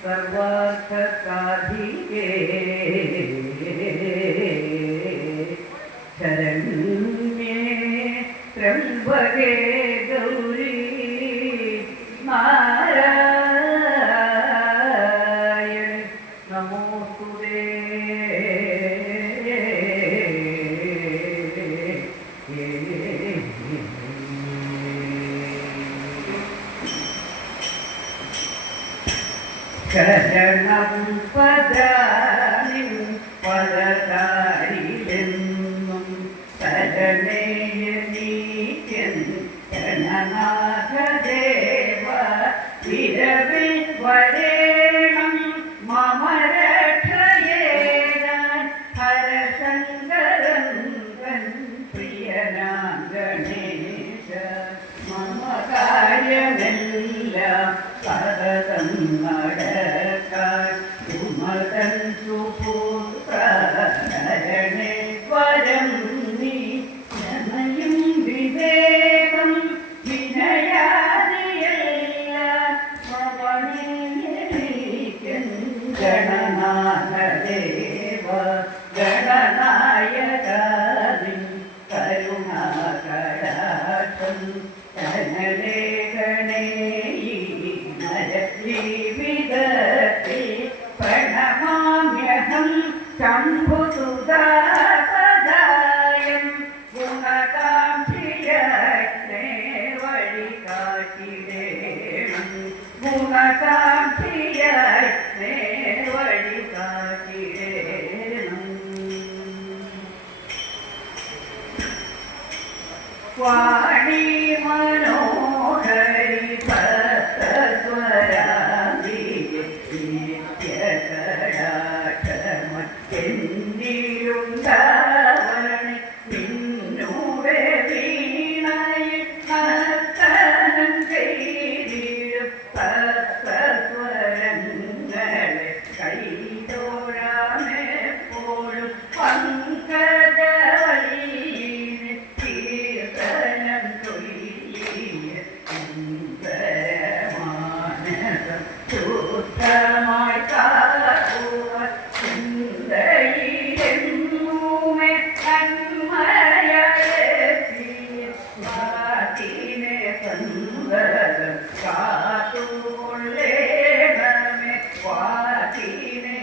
സർവാർത്ഥസാധികേ ശരണ്യേ ത്രംബകേ ഗൗരീ നാരായണി നമോസ്തുതേ. ശരണം പദാനിൻ പദതാരിലെന്നും ശരണേയനീയൻ ഗണനാഥദേവ വിരവിൽ വരേണം മമ രക്ഷയേകാൻ ഹരശങ്കരൻ പ്രിയനാം ഗണേശ മമ കാര്യമെല്ലാം സതതം നടക്കാൻ ഉമതൻ സുപുത്രനരണേ വരം നീ ക്ഷമയും വിവേകം വിനയാദിയെല്ലാം മമനീകരിക്കൻ ഗണനാഥദേവ ഗണനായകാദിൻ കരുണാകടാക്ഷം കനലേ ഗണേ ജീവിതത്തിൽ പ്രണമാമ്യഹം ശംഭുസുതാപദായം ഗുണകാംക്ഷിയേ വഴി കാട്ടിടേണം ഗുണകാംക്ഷിയേ വഴി കാട്ടിടേണം. വാണി മനോഹരി ണ്ടാവണി നിന്നൂടെ വീണയിൽ നർത്തനം ചെയ്തിടും സപ്തസ്വരങ്ങളെ കൈതോഴാമെപ്പോഴും പങ്കജവല്ലിന് കീർത്തനം ചൊല്ലിയ മാനസം ശുദ്ധമായി കാക്കുക ചിന്തയിലെങ്ങുമേ നന്മയത്തിയ വാക്കിനെ സന്തതം കാത്തുകൊള്ളേണമേ വാക്കിനെ